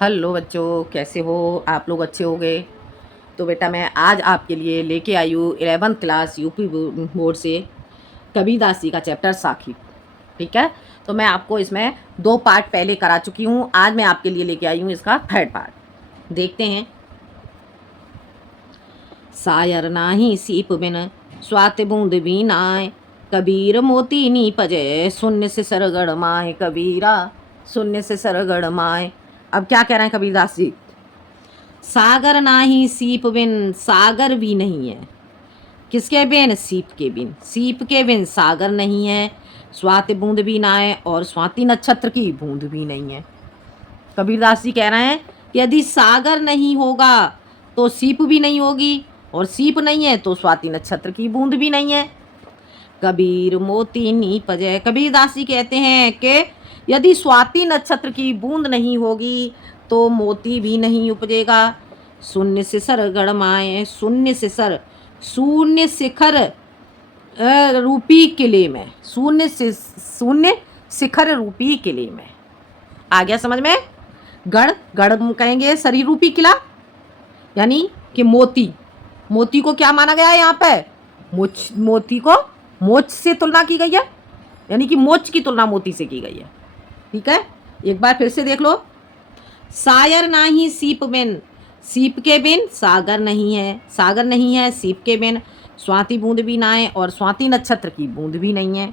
Hello बच्चों, कैसे हो आप लोग? अच्छे हो गए? तो बेटा मैं आज आपके लिए लेके आई हूँ 11th क्लास यूपी बोर्ड से कबीरदास जी का चैप्टर साखी। ठीक है, तो मैं आपको इसमें 2 पार्ट पहले करा चुकी हूँ। आज मैं आपके लिए लेके आई हूँ इसका 3rd पार्ट। देखते हैं। सायर नाही सीप बिन स्वाति बूंद भी नाय, कबीर मोती नी पजे शून्य से सरगड़ माए। कबीरा शून्य से सरगड़ माए। अब क्या कह रहे हैं कबीरदास जी? सागर नाही सीप बिन, सागर भी नहीं है। किसके बिन? सीप के बिन। सीप के बिन सागर नहीं है। स्वाति बूंद भी ना है और स्वाति नक्षत्र की बूंद भी नहीं है। कबीरदास जी कह रहे हैं कि यदि सागर नहीं होगा तो सीप भी नहीं होगी, और सीप नहीं है तो स्वाति नक्षत्र की बूंद भी नहीं है। कबीर मोती नी पजय। कबीरदास जी कहते हैं कि यदि स्वाति नक्षत्र की बूंद नहीं होगी तो मोती भी नहीं उपजेगा। शून्य से सर गड़माए। शून्य से सर, शून्य शिखर रूपी किले में। शून्य शिखर रूपी किले में। आ गया समझ में? गढ़, गढ़ कहेंगे शरीर रूपी किला, यानी कि मोती। मोती को क्या माना गया है यहाँ पे? मोती को मोच से तुलना की गई है, यानी कि मोच की तुलना मोती से की गई है। ठीक है, एक बार फिर से देख लो। सायर नाही सीप बिन, सीप के बिन सागर नहीं है। सागर नहीं है सीप के बिन, स्वाति बूंद भी ना है और स्वाति नक्षत्र की बूंद भी नहीं है।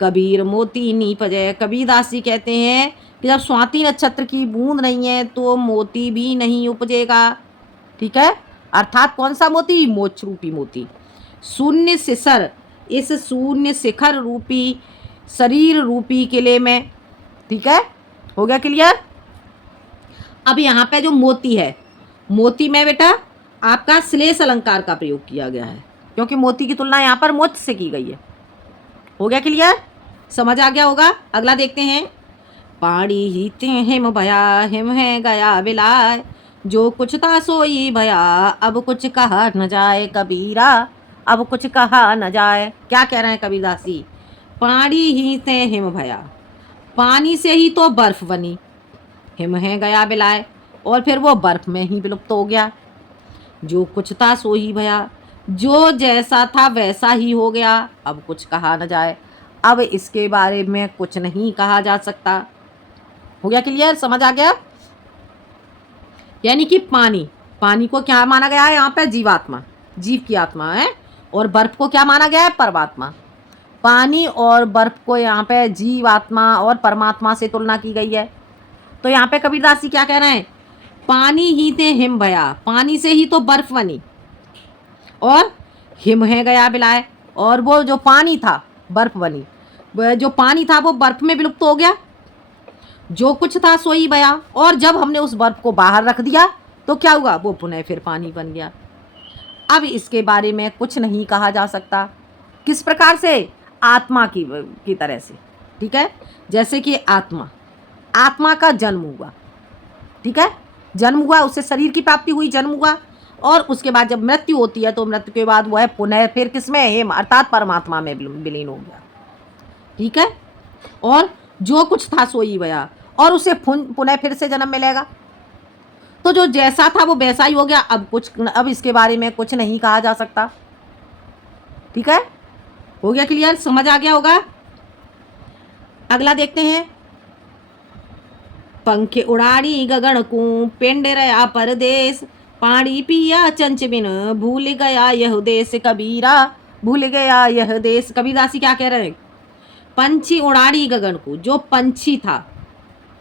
कबीर मोती नी पजय। कबीरदास जी कहते हैं कि जब स्वाति नक्षत्र की बूंद नहीं है तो मोती भी नहीं उपजेगा। ठीक है, अर्थात कौन सा मोती? मोक्ष रूपी मोती। शून्य शिखर, इस शून्य शिखर रूपी शरीर रूपी किले में। ठीक है, हो गया क्लियर? अब यहाँ पे जो मोती है, मोती में बेटा आपका श्लेष अलंकार का प्रयोग किया गया है, क्योंकि मोती की तुलना यहाँ पर मोक्ष से की गई है। हो गया क्लियर? समझ आ गया होगा? अगला देखते हैं। पानी ही ते हिम भया, हिम है गया बिलाय, जो कुछ था सोई भया, अब कुछ कहा न जाए। कबीरा अब कुछ कहा न जाए। क्या कह रहे हैं कबीरदास जी? पानी ही से हिम भया, पानी से ही तो बर्फ बनी। हिम है गया बिलाय, और फिर वो बर्फ में ही विलुप्त हो गया। जो कुछ था सो ही भया, जो जैसा था वैसा ही हो गया। अब कुछ कहा न जाए, अब इसके बारे में कुछ नहीं कहा जा सकता। हो गया क्लियर? समझ आ गया? यानी कि पानी, पानी को क्या माना गया है यहाँ पे? जीवात्मा, जीव की आत्मा है। और बर्फ को क्या माना गया है? परमात्मा। पानी और बर्फ को यहाँ पे जीवात्मा और परमात्मा से तुलना की गई है। तो यहाँ पे कबीरदास जी क्या कह रहे हैं? पानी ही ते हिम भया, पानी से ही तो बर्फ बनी, और हिम है गया बिलाए, और वो जो पानी था बर्फ बनी। जो पानी था वो बर्फ में विलुप्त हो गया। जो कुछ था सोई बया, और जब हमने उस बर्फ को बाहर रख दिया तो क्या हुआ? वो पुनः फिर पानी बन गया। अब इसके बारे में कुछ नहीं कहा जा सकता। किस प्रकार से? आत्मा की तरह से। ठीक है, जैसे कि आत्मा, आत्मा का जन्म हुआ। ठीक है, जन्म हुआ, उससे शरीर की प्राप्ति हुई, जन्म हुआ, और उसके बाद जब मृत्यु होती है तो मृत्यु के बाद वह पुनः फिर किसमें? हेम, अर्थात परमात्मा में विलीन हो गया। ठीक है, और जो कुछ था सोई भया, और उसे पुनः फिर से जन्म मिलेगा। तो जो जैसा था वो वैसा ही हो गया। अब इसके बारे में कुछ नहीं कहा जा सकता। ठीक है, हो गया क्लियर? समझ आ गया होगा? अगला देखते हैं। पंखे उड़ाड़ी गगन को, पिंड रया परदेश, पानी पिया चंच बिन, भूल गया यह देश। कबीरा भूल गया यह देश। कबीरदासी क्या कह रहे हैं? पंछी उड़ाड़ी गगन को, जो पंछी था,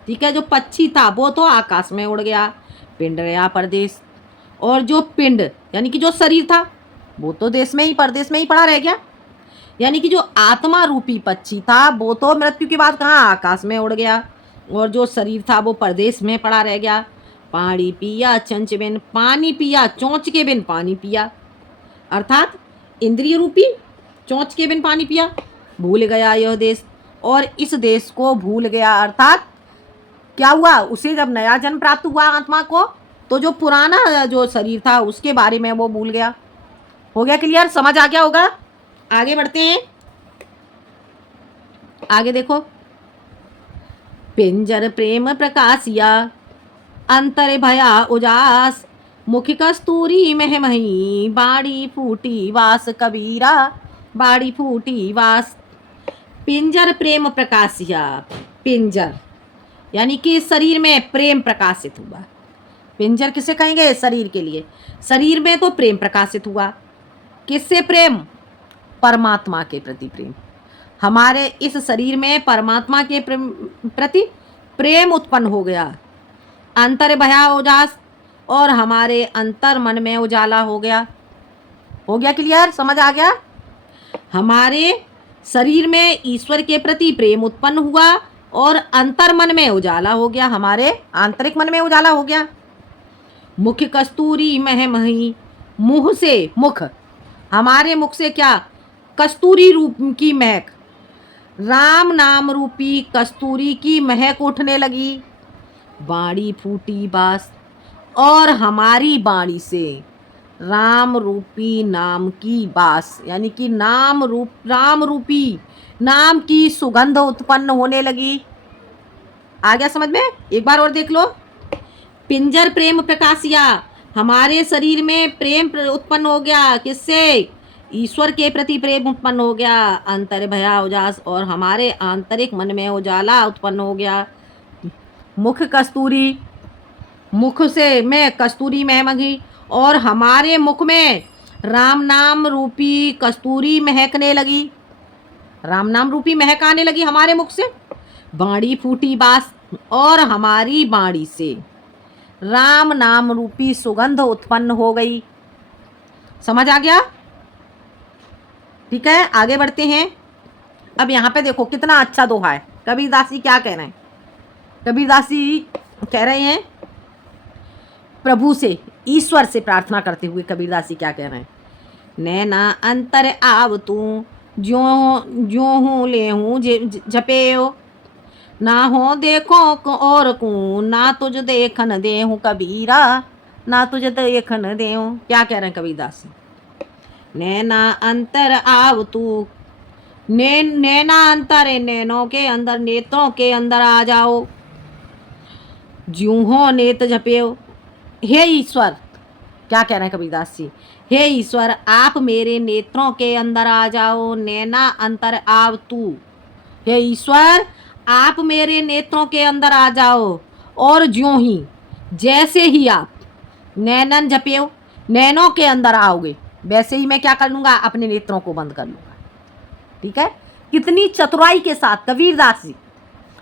ठीक है, जो पक्षी था वो तो आकाश में उड़ गया, पिंड रया परदेश। और जो पिंड यानी कि जो शरीर था वो तो देश में ही, परदेश में ही पड़ा रह गया। यानी कि जो आत्मा रूपी पक्षी था वो तो मृत्यु के बाद कहाँ? आकाश में उड़ गया, और जो शरीर था वो परदेश में पड़ा रह गया। पानी पिया चंच बिन, पानी पिया चोंच के बिन पानी पिया, अर्थात इंद्रिय रूपी चोंच के बिन पानी पिया। भूल गया यह देश, और इस देश को भूल गया, अर्थात क्या हुआ? उसे जब नया जन्म प्राप्त हुआ आत्मा को, तो जो पुराना जो शरीर था उसके बारे में वो भूल गया। हो गया क्लियर? समझ आ गया होगा? आगे बढ़ते हैं। आगे देखो। पिंजर प्रेम प्रकाशिया, अंतर भया उजास, मुख कस्तूरी महमही, बाड़ी फूटी वास कबीरा, बाड़ी फूटी वास। पिंजर प्रेम प्रकाशिया, पिंजर यानी कि शरीर में प्रेम प्रकाशित हुआ। पिंजर किसे कहेंगे? शरीर के लिए। शरीर में तो प्रेम प्रकाशित हुआ। किससे प्रेम? परमात्मा के प्रति प्रेम। हमारे इस शरीर में परमात्मा के प्रति प्रेम उत्पन्न हो गया। अंतर भया उजास, और हमारे अंतर मन में उजाला हो गया। हो गया क्लियर? समझ आ गया? हमारे शरीर में ईश्वर के प्रति प्रेम उत्पन्न हुआ और अंतर मन में उजाला हो गया, हमारे आंतरिक मन में उजाला हो गया। मुख कस्तूरी महमही, मुंह से, मुख, हमारे मुख से क्या? कस्तूरी रूप की महक, राम नाम रूपी कस्तूरी की महक उठने लगी। बाड़ी फूटी बास, और हमारी बाड़ी से राम रूपी नाम की बास यानी कि राम रूपी नाम की सुगंध उत्पन्न होने लगी। आ गया समझ में? एक बार और देख लो। पिंजर प्रेम प्रकाशिया, हमारे शरीर में प्रेम उत्पन्न हो गया। किससे? ईश्वर के प्रति प्रेम उत्पन्न हो गया। अंतर भया उजास, और हमारे आंतरिक मन में उजाला उत्पन्न हो गया। मुख कस्तूरी, मुख से मैं कस्तूरी महमही, और हमारे मुख में राम नाम रूपी कस्तूरी महकने लगी, राम नाम रूपी महक आने लगी हमारे मुख से। बाड़ी फूटी बास, और हमारी बाड़ी से राम नाम रूपी सुगंध उत्पन्न हो गई। समझ आ गया? ठीक है, आगे बढ़ते हैं। अब यहाँ पे देखो कितना अच्छा दोहा है। कबीरदास जी क्या कह रहे हैं? कबीरदास जी कह रहे हैं प्रभु से, ईश्वर से प्रार्थना करते हुए कबीरदास जी क्या कह रहे हैं? नैना अंतर आव तू, ज्यो हूँ ले हूँ झपेओ, ना हो देखो और को, ना तुझ देखन दे हूँ कबीरा, ना तुझ देखन दे हूँ। क्या कह रहे हैं कबीरदास जी? नैना अंतर आव तू, नैना अंतर है, नैनों के अंदर, नेत्रों के अंदर आ जाओ। ज्यों हो नेत झपेओ, हे ईश्वर, क्या कह रहे हैं कबीरदास जी? हे ईश्वर, आप मेरे नेत्रों के अंदर आ जाओ। नैना अंतर आव तू, हे ईश्वर आप मेरे नेत्रों के अंदर आ जाओ, और ज्यों ही, जैसे ही आप नैनन झपेओ, नैनों के अंदर आओगे, वैसे ही मैं क्या कर लूँगा? अपने नेत्रों को बंद कर लूँगा। ठीक है, कितनी चतुराई के साथ कबीरदास जी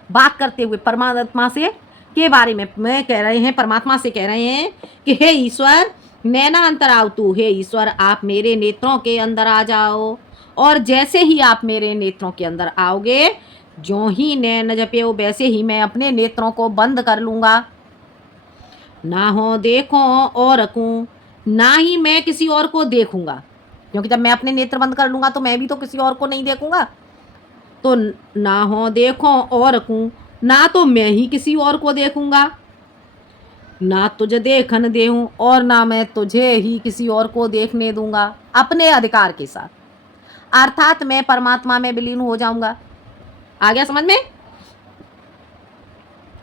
बात करते हुए परमात्मा से के बारे में मैं कह रहे हैं, परमात्मा से कह रहे हैं कि हे ईश्वर नैना अंतर आओ तू, हे ईश्वर आप मेरे नेत्रों के अंदर आ जाओ, और जैसे ही आप मेरे नेत्रों के अंदर आओगे, जो ही नैन जपेओ, वैसे ही मैं अपने नेत्रों को बंद कर लूँगा। ना हो देखो और रखूँ, ना ही मैं किसी और को देखूँगा, क्योंकि जब मैं अपने नेत्र बंद कर लूँगा तो मैं भी तो किसी और को नहीं देखूँगा। तो ना हो देखो और रखूँ, ना तो मैं ही किसी और को देखूँगा, ना तुझे देखन देऊँ, और ना मैं तुझे ही किसी और को देखने दूँगा अपने अधिकार के साथ। अर्थात मैं परमात्मा में विलीन हो जाऊँगा। आ गया समझ में?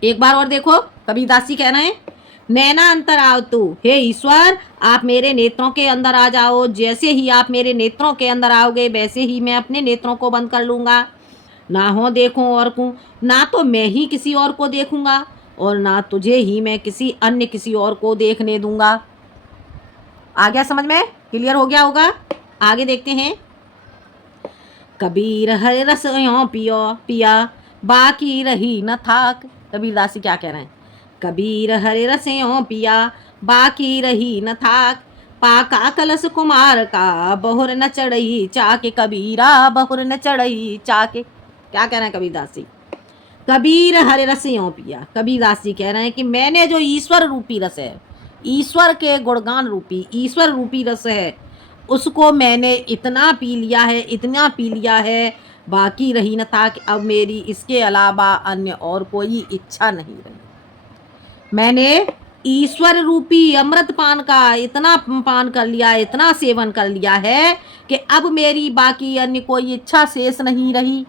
एक बार और देखो, कबीरदास जी कह रहे हैं नैना अंतर आओ तू, हे ईश्वर आप मेरे नेत्रों के अंदर आ जाओ, जैसे ही आप मेरे नेत्रों के अंदर आओगे, वैसे ही मैं अपने नेत्रों को बंद कर लूँगा। ना हो देखूं और को, ना तो मैं ही किसी और को देखूँगा, और ना तुझे ही मैं किसी और को देखने दूँगा। आ गया समझ में? क्लियर हो गया होगा? आगे देखते हैं। कबीर हर रस यों पियो पिया, बाकी रही न थाक। कबीरदास जी क्या कह रहे हैं? कबीर हरे रसों पिया, बाकी रही न थाक, पाका कलश कुमार का, बहुर न चढ़ई चाके, कबीरा बहुर न चढ़ई चाके। क्या कह रहे हैं कबीरदास जी? कबीर हरे रसों पिया। कबीरदास जी कह रहे हैं कि मैंने जो ईश्वर रूपी रस है, ईश्वर के गुणगान रूपी ईश्वर रूपी रस है, उसको मैंने इतना पी लिया है, इतना पी लिया है, बाकी रही न था कि अब मेरी इसके अलावा अन्य और कोई इच्छा नहीं रही। मैंने ईश्वर रूपी अमृत पान का इतना पान कर लिया, इतना सेवन कर लिया है कि अब मेरी बाकी अन्य कोई इच्छा शेष नहीं रही।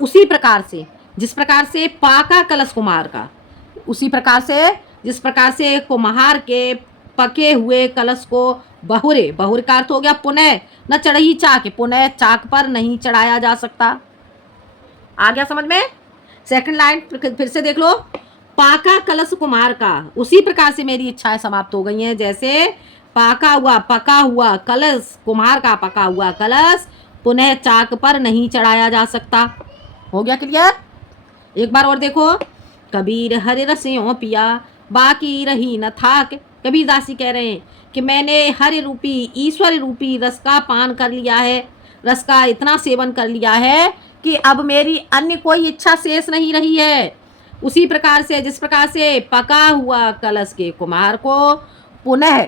उसी प्रकार से जिस प्रकार से पाका कलश कुमार का, उसी प्रकार से जिस प्रकार से कुम्हार के पके हुए कलश को बहुरे, बहुरे का अर्थ हो गया पुनः, न चढ़ी चाक, पुनः चाक पर नहीं चढ़ाया जा सकता। आ गया समझ में? सेकंड लाइन फिर से देख लो। पाका कलश कुम्हार का, उसी प्रकार से मेरी इच्छाएं समाप्त हो गई हैं। जैसे पका हुआ कलश, कुम्हार का पका हुआ कलश पुनः चाक पर नहीं चढ़ाया जा सकता। हो गया क्लियर? एक बार और देखो। कबीर हरे रसियों पिया, बाकी रही न थाक। कबीर दासी कह रहे हैं कि मैंने हरि रूपी, ईश्वर रूपी रस का पान कर लिया है, रस का इतना सेवन कर लिया है कि अब मेरी अन्य कोई इच्छा शेष नहीं रही है। उसी प्रकार से जिस प्रकार से पका हुआ कलश के कुम्हार को पुनः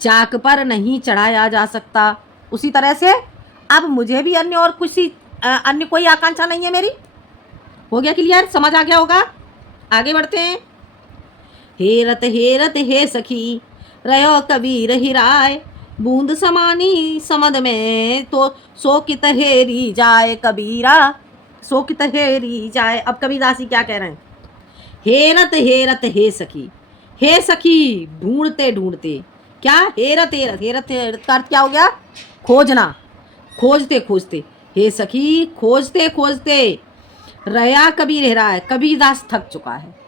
चाक पर नहीं चढ़ाया जा सकता, उसी तरह से अब मुझे भी अन्य और कुछ अन्य कोई आकांक्षा नहीं है मेरी। हो गया क्लियर? समझ आ गया होगा? आगे बढ़ते हैं। हेरत हेरत हे सखी, रयो कबीर हिराय, बूंद समानी समद में तो सो की तहेरी जाए कबीरा, सो की तहेरी जाए। अब कबीरदासी क्या कह रहे हैं? हेरत हेरत हे सखी, हे सखी ढूंढते ढूंढते, क्या हेरत हेरत, हेरत हेरत का अर्थ क्या हो गया? खोजना, खोजते खोजते, हे सखी खोजते खोजते, रया कबीर हिराय, कबीरदास थक चुका है।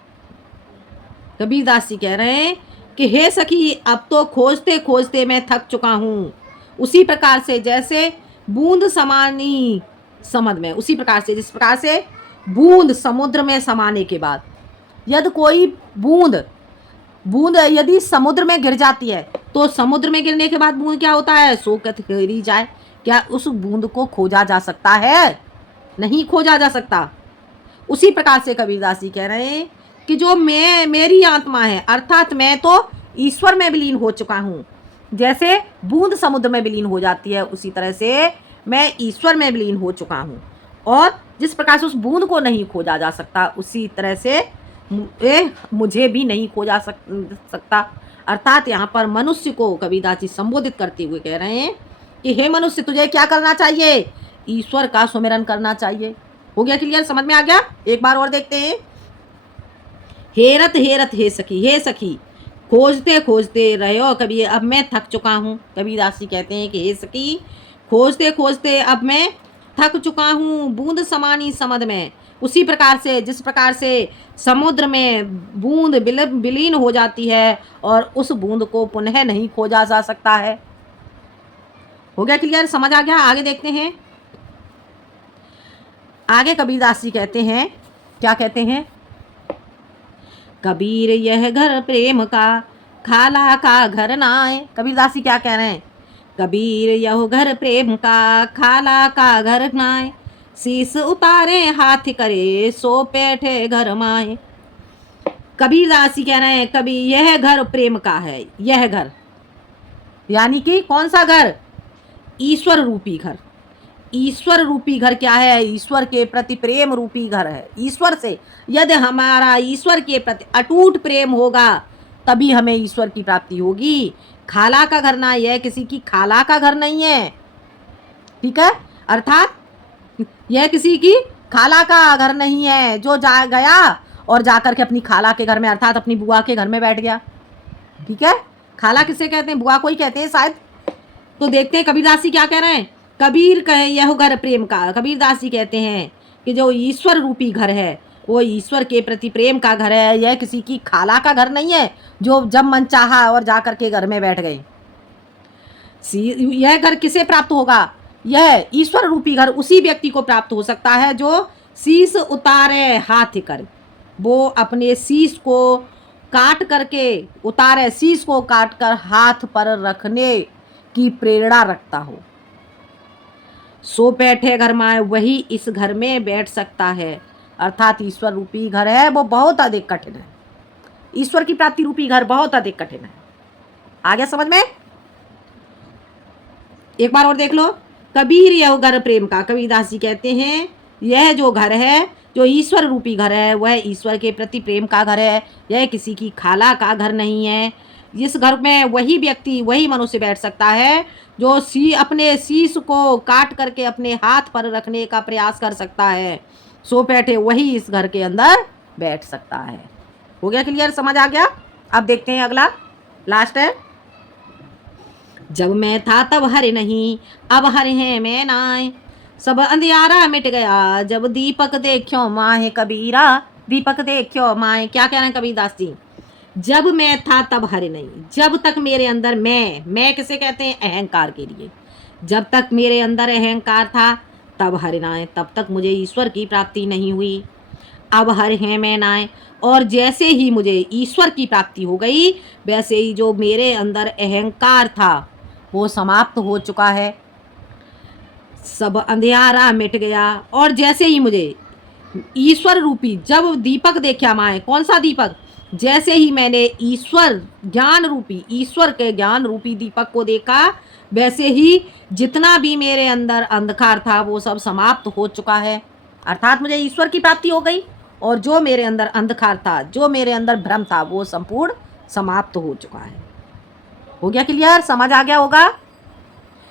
कबीरदास जी कह रहे हैं कि हे सखी अब तो खोजते खोजते मैं थक चुका हूँ। उसी प्रकार से जैसे बूंद समानी समद में, उसी प्रकार से जिस प्रकार से बूंद समुद्र में समाने के बाद, यदि कोई बूंद यदि समुद्र में गिर जाती है तो समुद्र में गिरने के बाद बूंद क्या होता है? सोकत गिरी जाए। क्या उस बूंद को खोजा जा सकता है? नहीं खोजा जा सकता। उसी प्रकार से कबीरदास जी कह रहे हैं कि जो मेरी आत्मा है, अर्थात मैं तो ईश्वर में विलीन हो चुका हूँ। जैसे बूंद समुद्र में विलीन हो जाती है, उसी तरह से मैं ईश्वर में विलीन हो चुका हूँ। और जिस प्रकार से उस बूंद को नहीं खोजा जा सकता, उसी तरह से मुझे भी नहीं खोजा सकता। अर्थात यहाँ पर मनुष्य को कबीरदास जी संबोधित करते हुए कह रहे हैं कि हे मनुष्य, तुझे क्या करना चाहिए? ईश्वर का सुमिरन करना चाहिए। हो गया क्लियर? समझ में आ गया? एक बार और देखते हैं। हेरत हेरत हे सखी, हे सखी खोजते खोजते रहो कबीर, अब मैं थक चुका हूँ। कबीरदास जी कहते हैं कि हे सखी खोजते खोजते अब मैं थक चुका हूँ, बूंद समानी समद में। उसी प्रकार से जिस प्रकार से समुद्र में बूंद विलीन हो जाती है और उस बूंद को पुनः नहीं खोजा जा सकता है। हो गया क्लियर? समझ आ गया? आगे देखते हैं। आगे कबीरदास जी कहते हैं, क्या कहते हैं? कबीर यह घर प्रेम का, खाला का घर नाय। कबीरदास जी क्या कह रहे हैं? कबीर यह घर प्रेम का, खाला का घर नाय, शीस उतारे हाथ करे सो बैठे घर माए। कबीरदास जी कह रहे हैं कभी यह घर प्रेम का है। यह घर यानी कि कौन सा घर? ईश्वर रूपी घर। ईश्वर रूपी घर क्या है? ईश्वर के प्रति प्रेम रूपी घर है। ईश्वर से यदि हमारा ईश्वर के प्रति अटूट प्रेम होगा तभी हमें ईश्वर की प्राप्ति होगी। खाला का घर ना, यह किसी की खाला का घर नहीं है, ठीक है? अर्थात यह किसी की खाला का घर नहीं है जो जा गया और जाकर के अपनी खाला के घर में, अर्थात अपनी बुआ के घर में बैठ गया, ठीक है? खाला किसे कहते हैं? बुआ को ही कहते हैं शायद। तो देखते हैं कबीरदास जी क्या कह रहे हैं। कबीर कहे यह घर प्रेम का, कबीरदास जी कहते हैं कि जो ईश्वर रूपी घर है वो ईश्वर के प्रति प्रेम का घर है। यह किसी की खाला का घर नहीं है जो जब मन चाहा और जाकर के घर में बैठ गए। यह घर किसे प्राप्त होगा? यह ईश्वर रूपी घर उसी व्यक्ति को प्राप्त हो सकता है जो शीश उतारे हाथ कर, वो अपने शीश को काट करके उतारे, शीश को काट कर हाथ पर रखने की प्रेरणा रखता हो। सो बैठे घर में, वही इस घर में बैठ सकता है। अर्थात ईश्वर रूपी घर है वो बहुत अधिक कठिन है। ईश्वर की प्राप्ति रूपी घर बहुत अधिक कठिन है। आ गया समझ में? एक बार और देख लो। कबीर यह घर प्रेम का, कबीरदास जी कहते हैं यह जो घर है, जो ईश्वर रूपी घर है, वह ईश्वर के प्रति प्रेम का घर है। यह किसी की खाला का घर नहीं है। इस घर में वही व्यक्ति, वही मनुष्य बैठ सकता है जो अपने शीश को काट करके अपने हाथ पर रखने का प्रयास कर सकता है। सो बैठे वही इस घर के अंदर बैठ सकता है। हो गया क्लियर, समझ आ गया। अब देखते हैं अगला, लास्ट है। जब मैं था तब हरे नहीं, अब हरे हैं मैं नाय, सब अंधियारा मिट गया जब दीपक देखो माहे कबीरा। दीपक देखो माहे, क्या कह रहे हैं कबीरदास जी? जब मैं था तब हरे नहीं, जब तक मेरे अंदर मैं किसे कहते हैं? अहंकार के लिए। जब तक मेरे अंदर अहंकार था तब हरे नाय, तब तक मुझे ईश्वर की प्राप्ति नहीं हुई। अब हर हैं मैं नाय, और जैसे ही मुझे ईश्वर की प्राप्ति हो गई वैसे ही जो मेरे अंदर अहंकार था वो समाप्त हो चुका है, सब अंधियारा मिट गया। और जैसे ही मुझे ईश्वर रूपी जब दीपक देखा माए, कौन सा दीपक? जैसे ही मैंने ईश्वर ज्ञान रूपी, ईश्वर के ज्ञान रूपी दीपक को देखा वैसे ही जितना भी मेरे अंदर अंधकार था वो सब समाप्त हो चुका है। अर्थात मुझे ईश्वर की प्राप्ति हो गई और जो मेरे अंदर अंधकार था, जो मेरे अंदर भ्रम था वो संपूर्ण समाप्त हो चुका है। हो गया क्लियर, समझ आ गया होगा।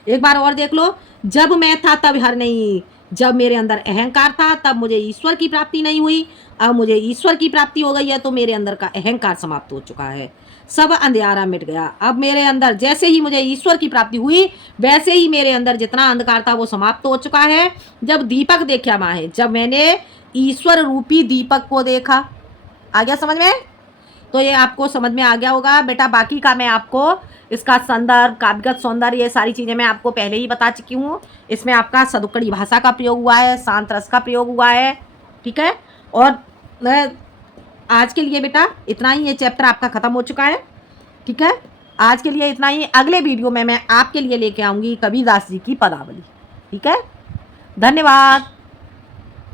एक बार और देख लो। जब मैं था तब हर नहीं, जब मेरे अंदर अहंकार था तब मुझे ईश्वर की प्राप्ति नहीं हुई, अब मुझे ईश्वर की प्राप्ति हो गई है तो मेरे अंदर का अहंकार समाप्त हो चुका है, सब अंधियारा मिट गया। अब मेरे अंदर जैसे ही मुझे ईश्वर की प्राप्ति हुई वैसे ही मेरे अंदर जितना अंधकार था वो समाप्त हो चुका है। जब दीपक देखा माहे, जब मैंने ईश्वर रूपी दीपक को देखा। आ गया समझ में? तो ये आपको समझ में आ गया होगा बेटा। बाकी का मैं आपको इसका संदर्भ, काव्यगत सौंदर्य, ये सारी चीज़ें मैं आपको पहले ही बता चुकी हूँ। इसमें आपका सदुक्कड़ी भाषा का प्रयोग हुआ है, शांत रस का प्रयोग हुआ है, ठीक है। और आज के लिए बेटा इतना ही, ये चैप्टर आपका ख़त्म हो चुका है, ठीक है। आज के लिए इतना ही। अगले वीडियो में मैं आपके लिए लेके आऊँगी कबीरदास जी की पदावली, ठीक है। धन्यवाद।